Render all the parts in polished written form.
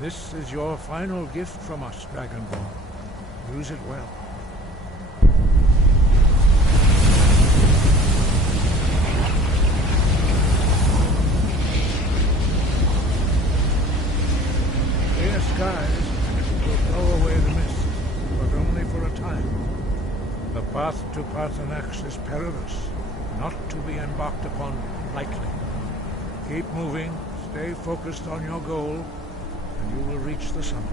This is your final gift from us, Dragonborn. Use it well. Clear skies, and it will blow away the mist, but only for a time. The path to Parthenax is perilous, not to be embarked upon lightly. Keep moving, stay focused on your goal, and you will reach the summit.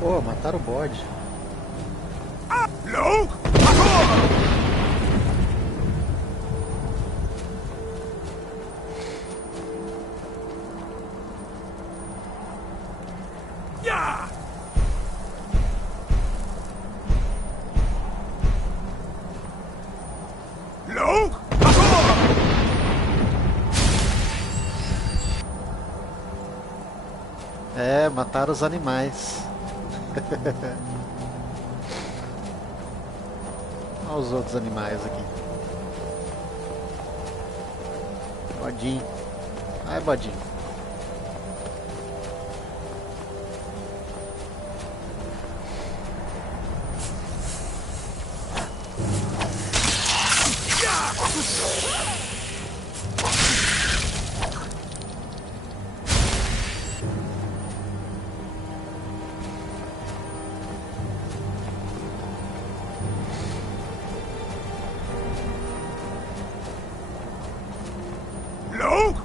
Pô, mataram o bode. É, mataram os animais. Olha os outros animais aqui. Bodinho. Ai, bodinho. Look!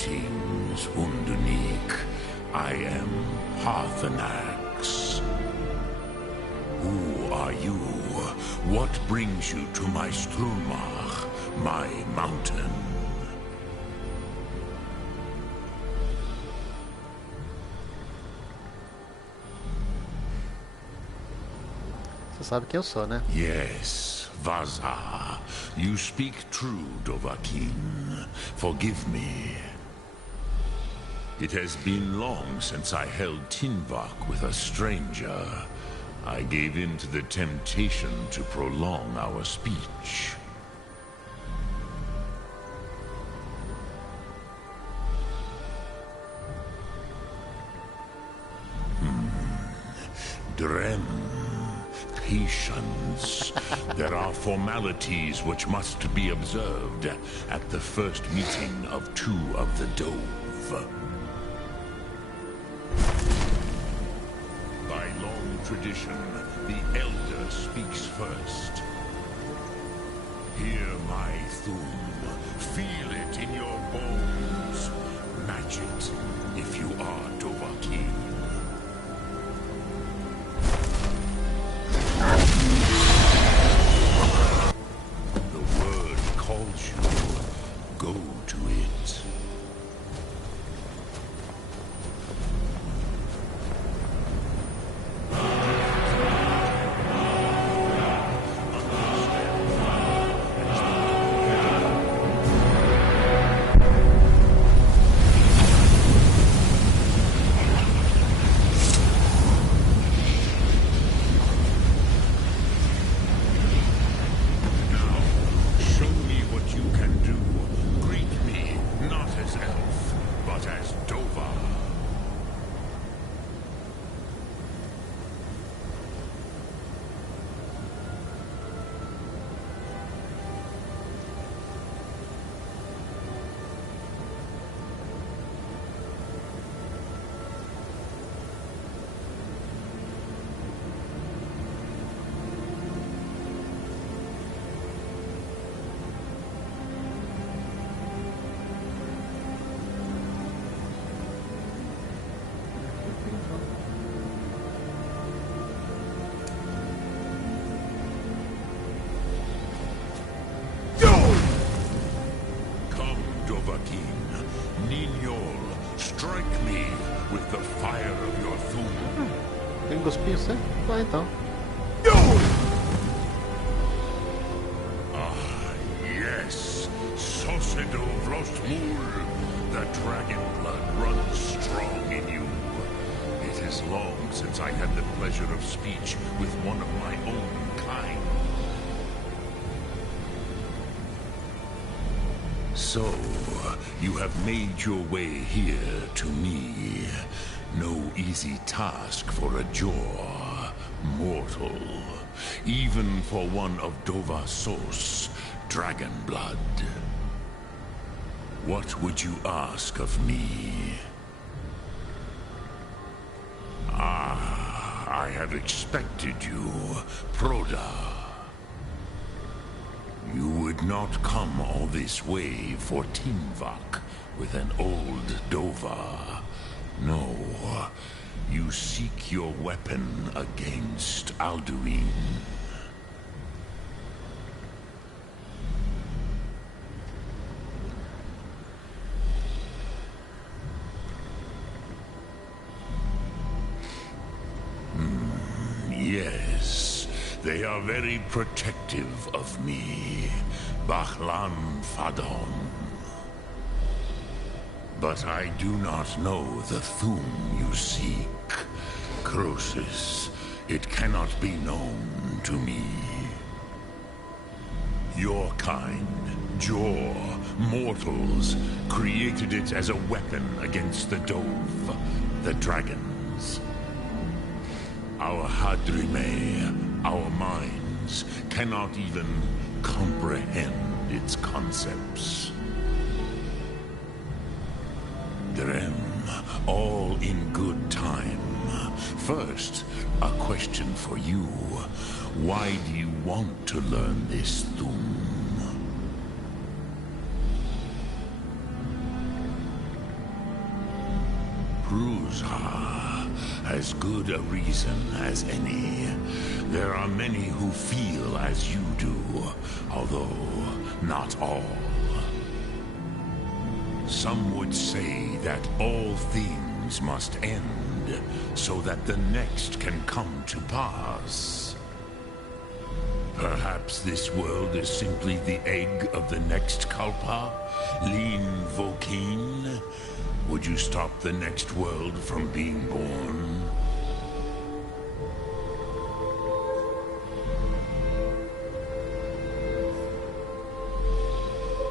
Greetings, Undunik. I am Parthenax. Who are you? What brings you to my Strumach, my mountain? Você sabe quem eu sou, né? Yes, Vaza. You speak true, Dovahkiin. Forgive me. It has been long since I held Tinvak with a stranger. I gave in to the temptation to prolong our speech. Drem. Patience. There are formalities which must be observed at the first meeting of two of the Dove. By long tradition, the elder speaks first. Hear my thum. Feel it in your bones. Match it if you are Dovahkiin. Go to it. Tem gospinho você? Vai então. Ah, yes. Sosedo Vlostmul. The dragon blood runs strong in you. It is long since I had the pleasure of speech with one of my own kind. So, you have made your way here to me. No easy task for a Jor, mortal. Even for one of Dovasos, dragon blood. What would you ask of me? Ah, I had expected you, Proda. You would not come all this way for Tinvak with an old Dova. No, you seek your weapon against Alduin. Yes, they are very protective of me, Bahlan Fadon. But I do not know the Thum you seek. Croesus, it cannot be known to me. Your kind, Jor, mortals, created it as a weapon against the Dove, the dragons. Our Hadrime, our minds, cannot even comprehend its concepts. Drem, all in good time. First, a question for you. Why do you want to learn this Thum? those are as good a reason as any. There are many who feel as you do, although not all. Some would say that all things must end so that the next can come to pass. Perhaps this world is simply the egg of the next Kalpa, Lean Vokeen. Would you stop the next world from being born?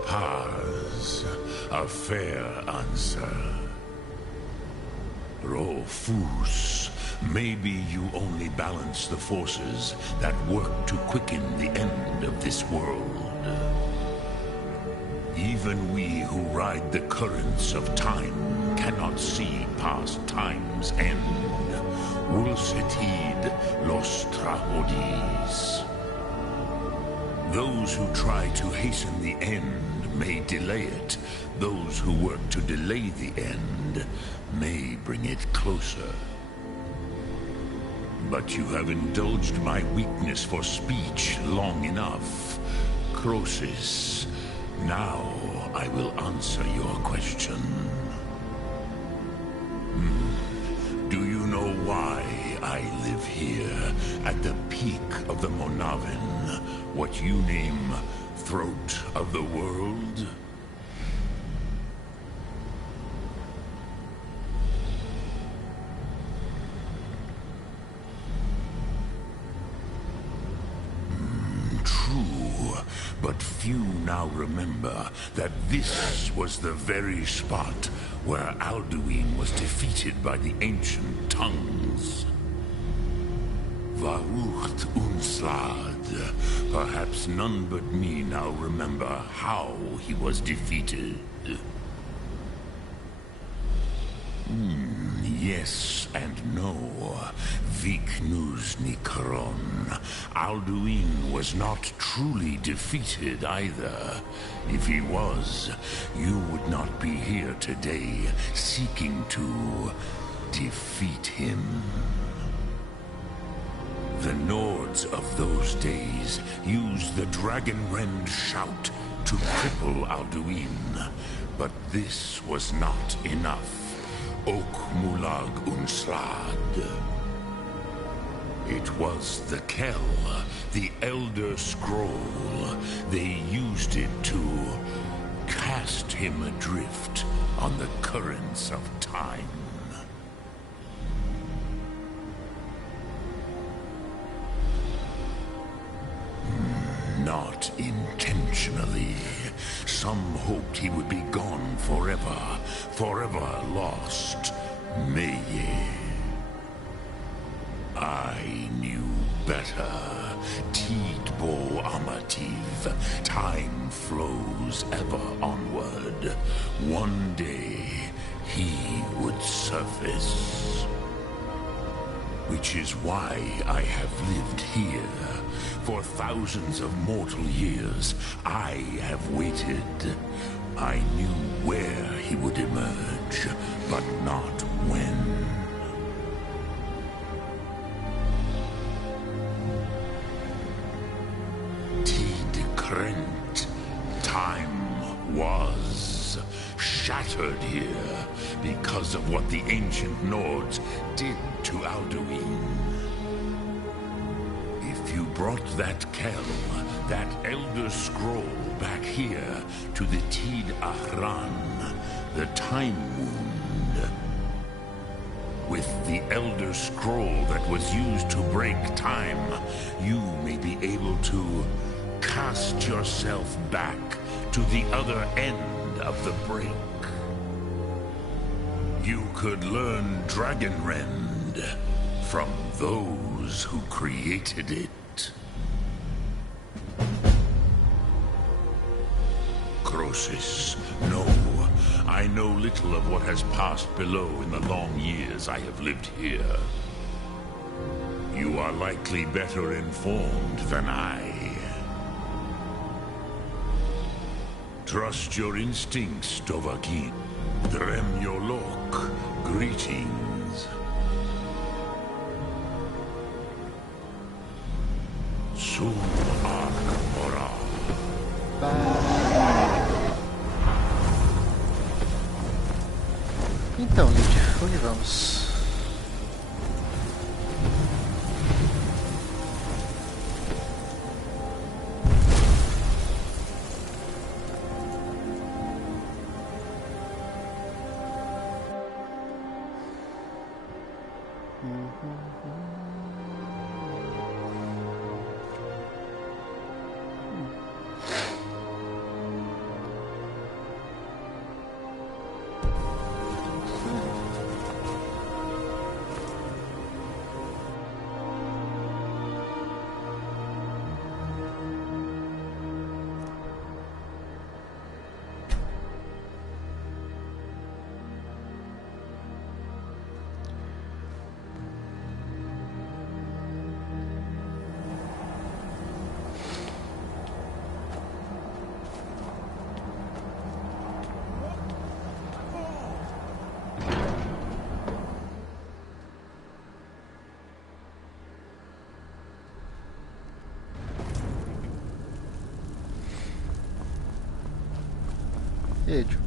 Paz, a fair answer. Rofus, maybe you only balance the forces that work to quicken the end of this world. Even we who ride the currents of time cannot see past time's end. Wulcetid los trahodis. Those who try to hasten the end may delay it. Those who work to delay the end may bring it closer. But you have indulged my weakness for speech long enough. Croesus, now I will answer your question. Do you know why I live here at the peak of the Monavin, what you name throat of the world? But few now remember that this was the very spot where Alduin was defeated by the ancient tongues. Varucht Unslad. Perhaps none but me now remember how he was defeated. Yes and no. Viknus Nikaron. Alduin was not truly defeated either. If he was, you would not be here today seeking to defeat him. The Nords of those days used the Dragonrend shout to cripple Alduin, but this was not enough. Ok Mulag Unslad. It was the Kell, the Elder Scroll. They used it to cast him adrift on the currents of time. Not intentionally. Some hoped he would be gone forever, forever lost. Meye. I knew better. Tidbo Amativ. Time flows ever onward. One day, he would surface. Which is why I have lived here. For thousands of mortal years, I have waited. I knew where he would emerge, but not when. Tidkrent. Time was shattered here because of what the ancient Nords did to Alduin. If you brought that Kell, that Elder Scroll back here to the Tid Ahran, the Time Wound, with the Elder Scroll that was used to break time, you may be able to cast yourself back to the other end of the break. You could learn Dragonrend from those who created it. Croesus, no. I know little of what has passed below in the long years I have lived here. You are likely better informed than I. Trust your instincts, Dovahkiin. Drem Yolok. Greetings. soon, Ark. Então, Lídia, onde vamos? Edio.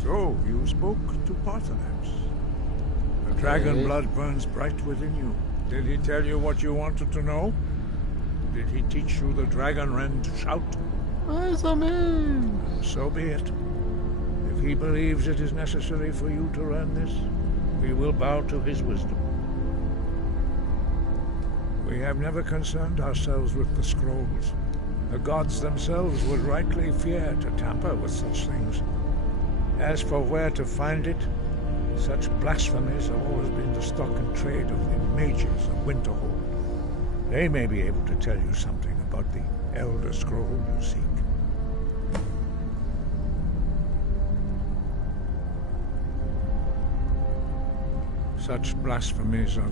So, you spoke to Parthenax. The dragon blood burns bright within you. Did he tell you what you wanted to know? Did he teach you the dragon rend shout? Mais ou menos. So be it. If he believes it is necessary for you to learn this, we will bow to his wisdom. We have never concerned ourselves with the scrolls. The gods themselves would rightly fear to tamper with such things. As for where to find it, such blasphemies have always been the stock and trade of the mages of Winterhold. They may be able to tell you something about the Elder Scroll you seek. Such blasphemies are...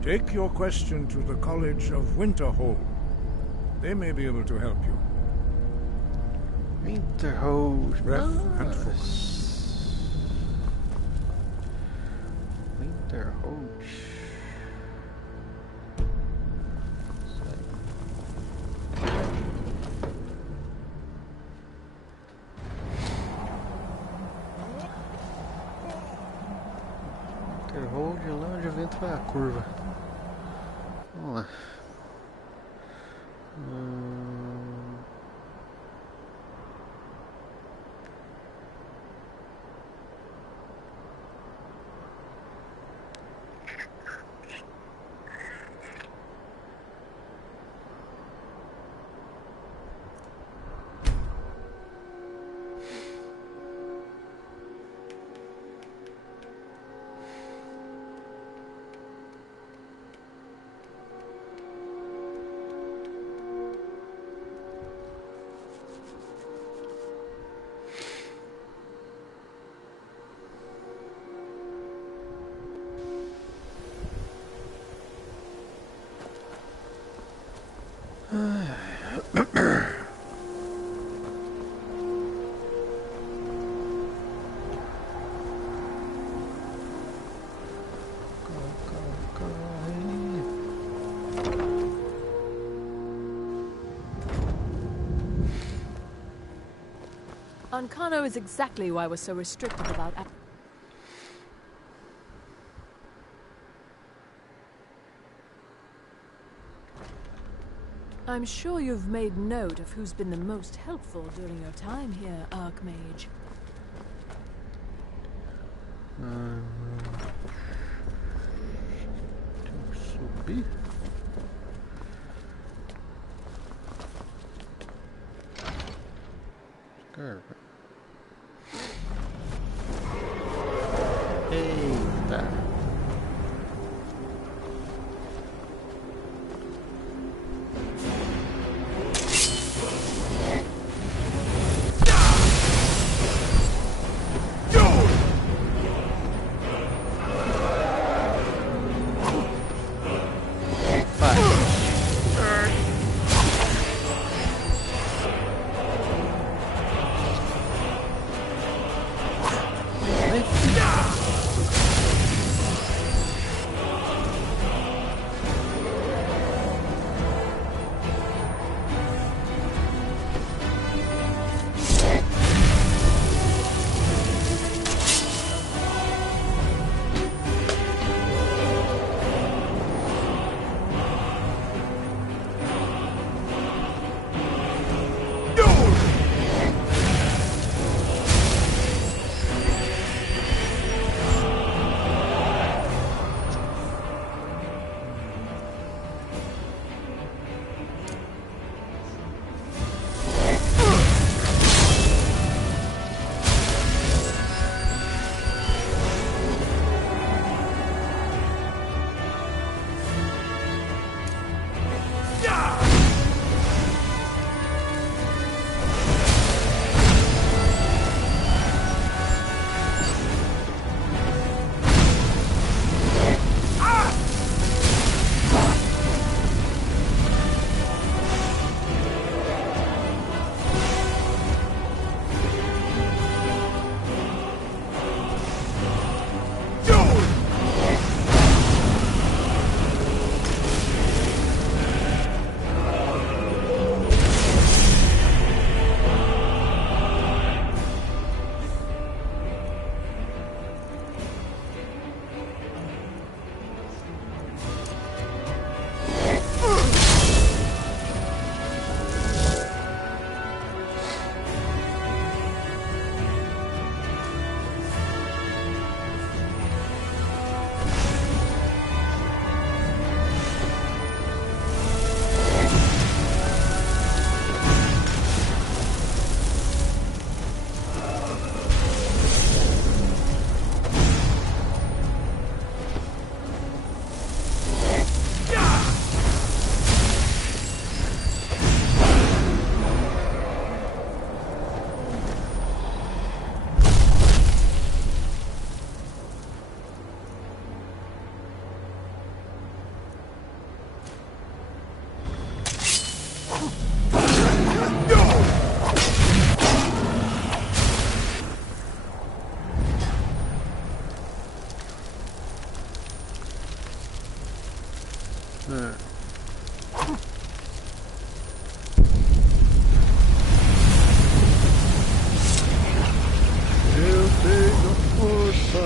Take your question to the College of Winterhold. They may be able to help you. Winterhold. Breath and force. Winterhold. Winterhold, lá onde o vento vai a curva. Vamos lá. Ancano is exactly why we're so restricted about... I'm sure you've made note of who's been the most helpful during your time here, Archmage. Subir. Eita. Eu tenho força.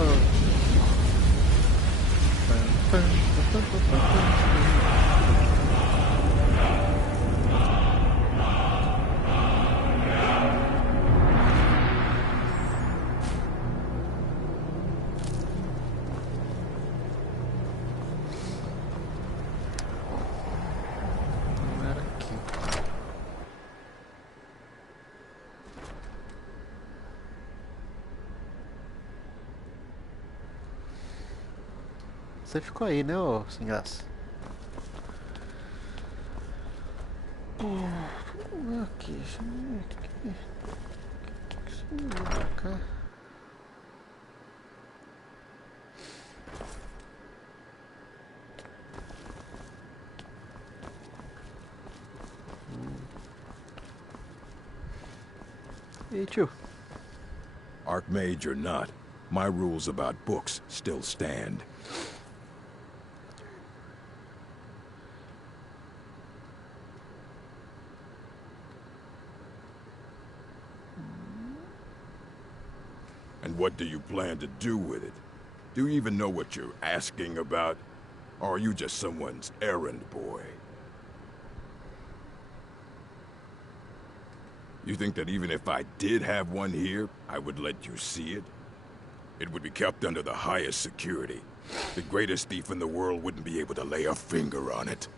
Não era aqui. Você ficou aí, né, ô sem graça? Aqui, deixa eu ver aqui. Deixa eu ver pra cá. Ei, tio. Archmage or not, my rules about books still stand. And what do you plan to do with it? Do you even know what you're asking about? Or are you just someone's errand boy? You think that even if I did have one here, I would let you see it? It would be kept under the highest security. The greatest thief in the world wouldn't be able to lay a finger on it.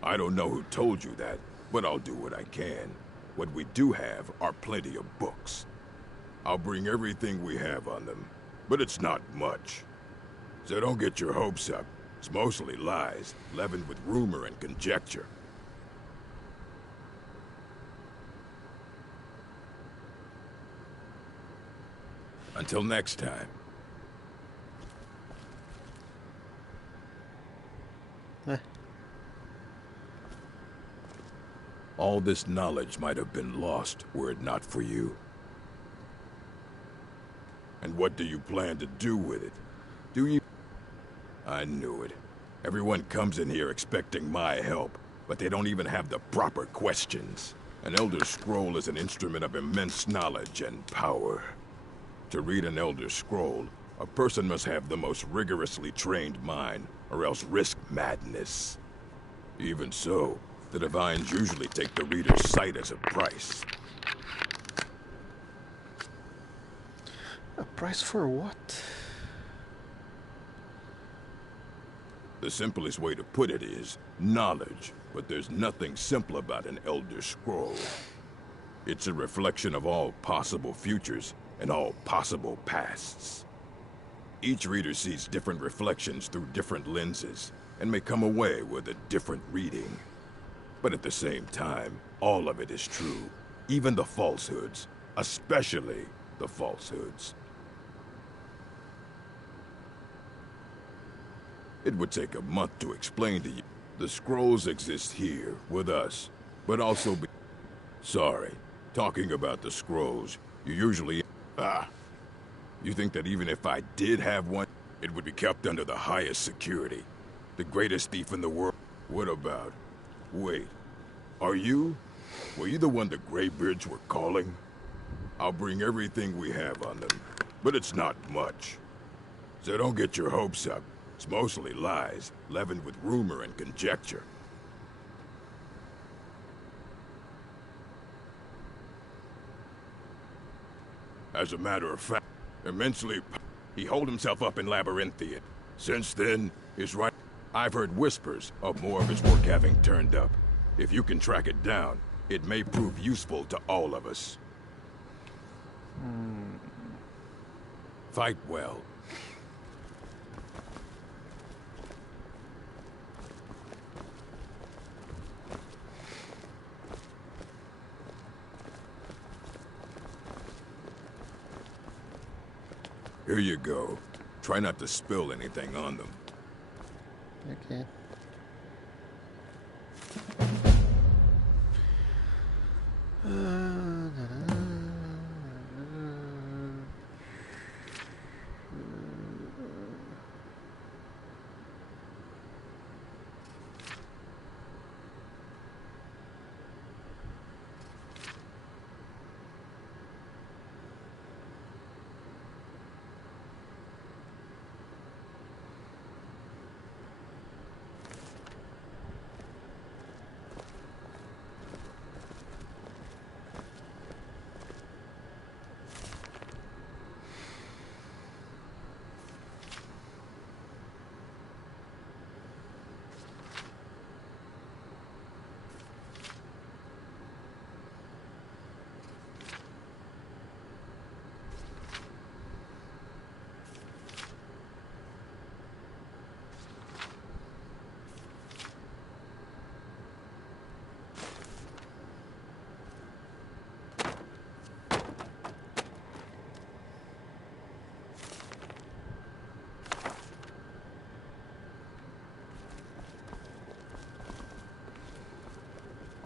I don't know who told you that, but I'll do what I can. What we do have are plenty of books. I'll bring everything we have on them, but it's not much. So don't get your hopes up. It's mostly lies, leavened with rumor and conjecture. Until next time. All this knowledge might have been lost were it not for you. And what do you plan to do with it? Do you... I knew it. Everyone comes in here expecting my help, but they don't even have the proper questions. An Elder Scroll is an instrument of immense knowledge and power. To read an Elder Scroll, a person must have the most rigorously trained mind, or else risk madness. Even so, the Divines usually take the reader's sight as a price. A price for what? The simplest way to put it is knowledge, but there's nothing simple about an Elder Scroll. It's a reflection of all possible futures and all possible pasts. Each reader sees different reflections through different lenses and may come away with a different reading. But at the same time, all of it is true, even the falsehoods, especially the falsehoods. It would take a month to explain to you. The scrolls exist here, with us, but also be... Sorry, talking about the scrolls, you usually... You think that even if I did have one, it would be kept under the highest security. The greatest thief in the world. What about... Wait, are you? Were you the one the Greybeards were calling? I'll bring everything we have on them, but it's not much. So don't get your hopes up. It's mostly lies, leavened with rumor and conjecture. As a matter of fact, immensely... He holed himself up in Labyrinthian. Since then, his right... I've heard whispers of more of his work having turned up. If you can track it down, it may prove useful to all of us. Fight well. Here you go. Try not to spill anything on them. Okay.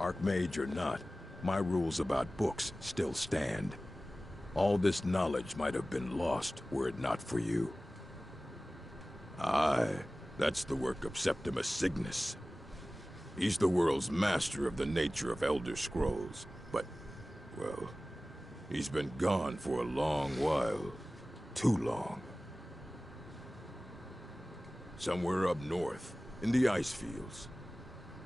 Archmage or not, my rules about books still stand. All this knowledge might have been lost were it not for you. Aye, that's the work of Septimus Signus. He's the world's master of the nature of Elder Scrolls, but, well, he's been gone for a long while. Too long. Somewhere up north, in the ice fields.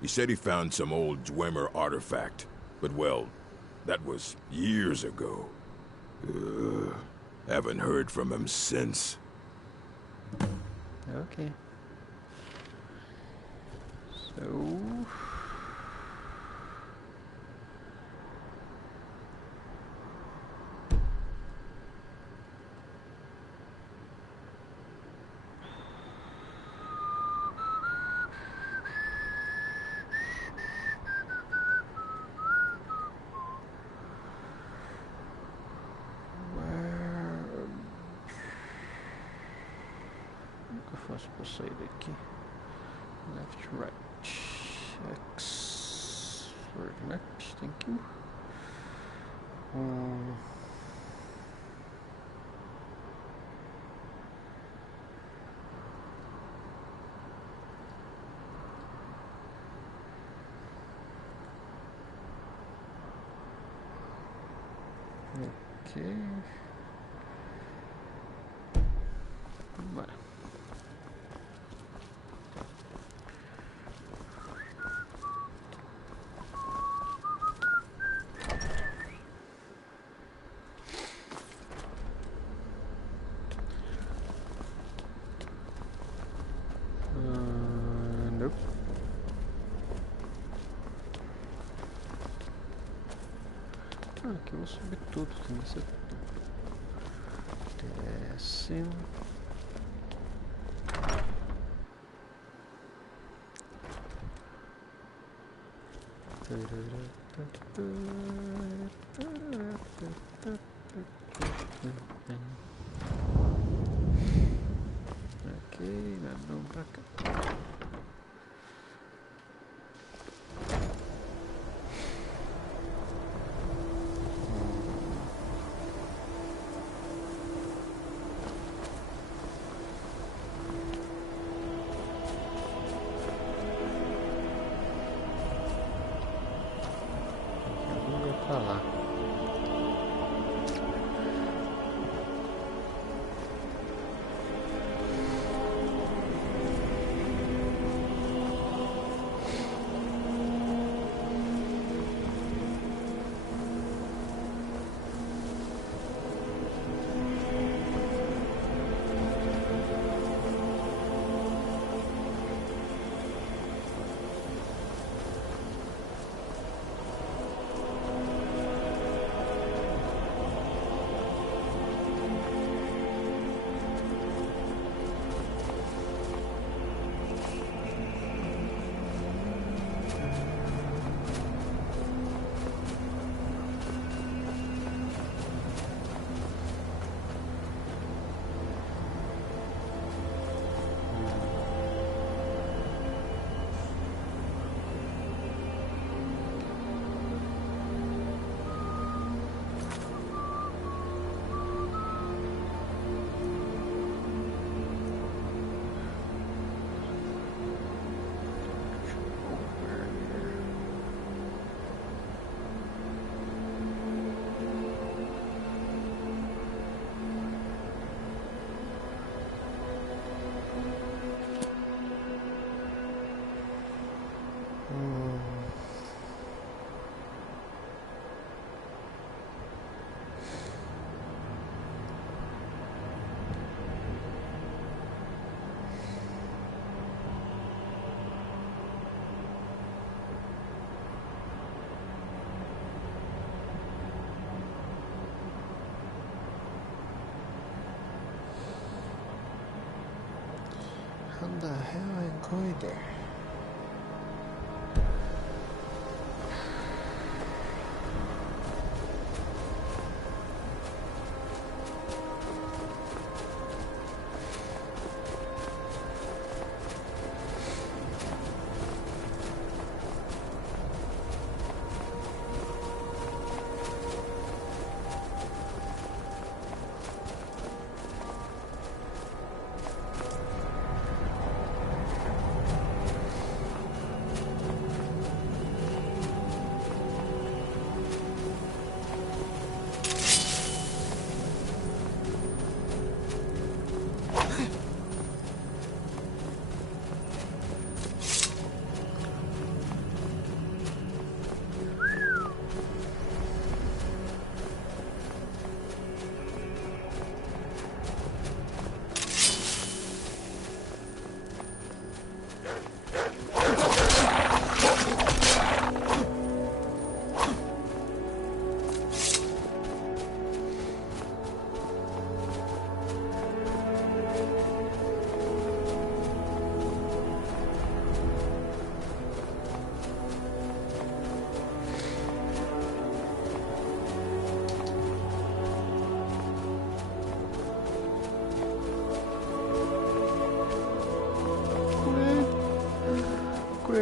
He said he found some old Dwemer artifact, but well, that was years ago. Haven't heard from him since. Okay. So... faço para sair daqui? Left, right, X, for next, thank you. Okay. Vamos lá. Nope. Aqui eu vou subir tudo, tem que ser desce. Ok, vamos pra cá. Falar. How the hell I going there?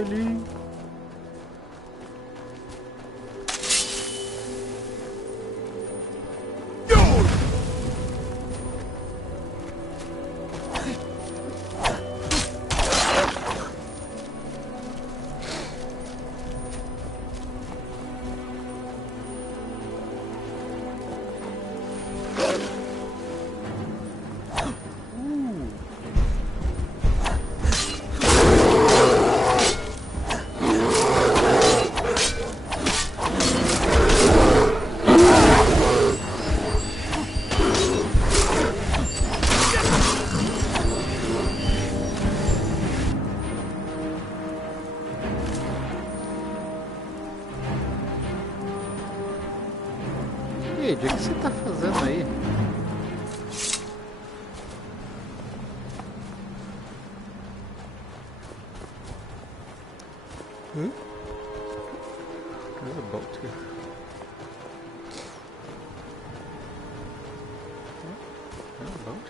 ali. E aí, o que você tá fazendo aí? There's a boat here. There's a boat?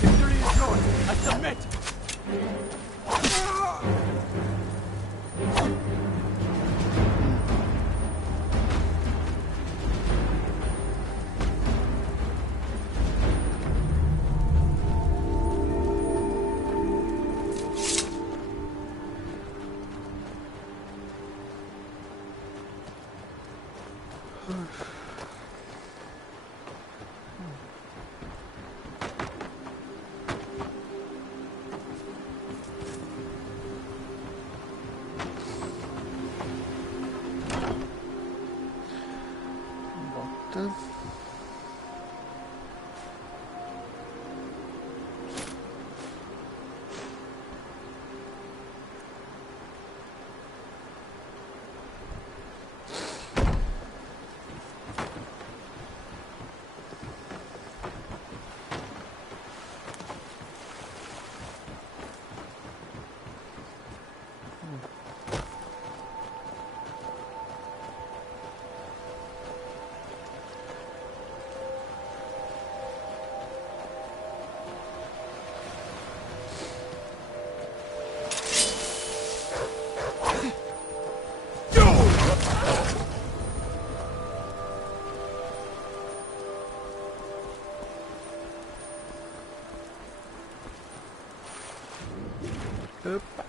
Victory is yours. I submit. Opa.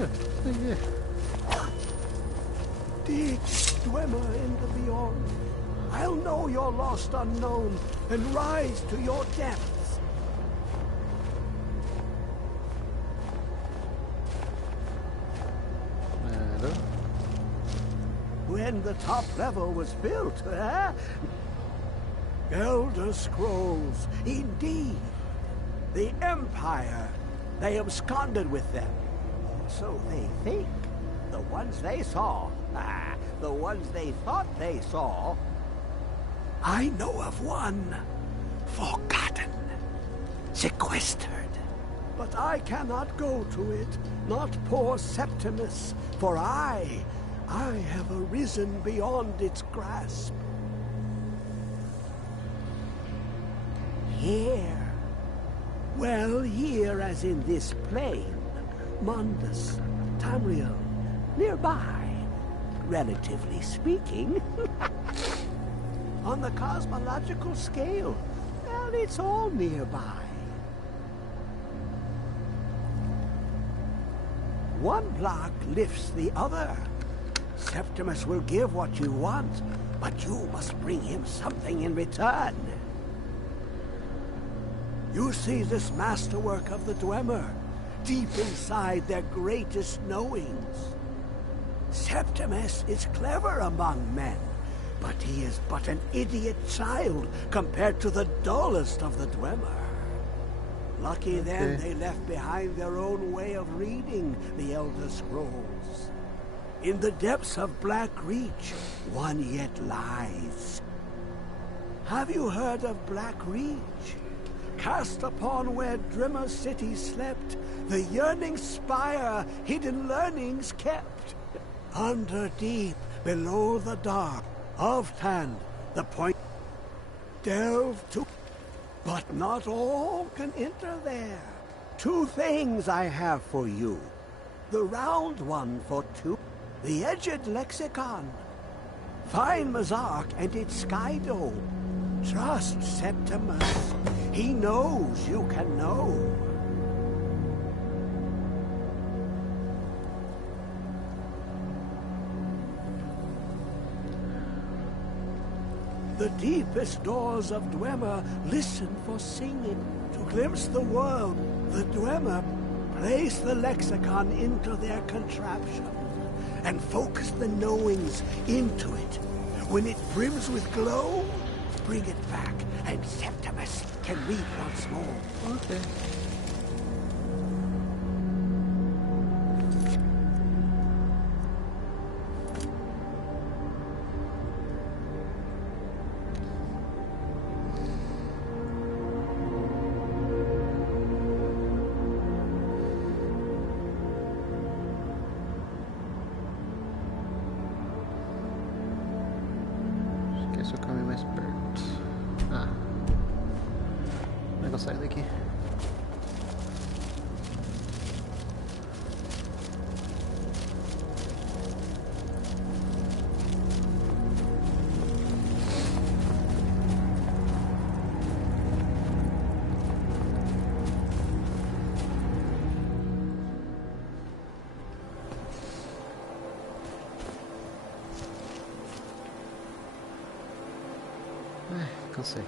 Sério? Por Dig, Dwemer in the beyond. I'll know your lost unknown and rise to your depths. Claro. When the top level was built, Elder Scrolls, indeed. The Empire, they absconded with them. So they think. The ones they saw, the ones they thought they saw. I know of one, forgotten, sequestered. But I cannot go to it, not poor Septimus, for I have arisen beyond its grasp. Here, well, here as in this plain, Mundus, Tamriel, nearby, relatively speaking. On the cosmological scale, well, it's all nearby. One block lifts the other. Septimus will give what you want, but you must bring him something in return. You see this masterwork of the Dwemer, deep inside their greatest knowings. Septimus is clever among men, but he is but an idiot child compared to the dullest of the Dwemer. Lucky them they left behind their own way of reading the Elder Scrolls. In the depths of Black Reach, one yet lies. Have you heard of Black Reach? Cast upon where Drimmer City slept, the yearning spire hidden learnings kept. Under deep, below the dark, of Tan, the point delve to, but not all can enter there. Two things I have for you. The round one for two, the edged lexicon. Find Mazark and its sky dome. Trust Septimus. He knows you can know. The deepest doors of Dwemer listen for singing. To glimpse the world, the Dwemer place the lexicon into their contraption and focus the knowings into it. When it brims with glow, bring it back, and Septimus can read once more. Okay. Esqueci o caminho mais perto. Ah. Como é que eu saio daqui? Cansei.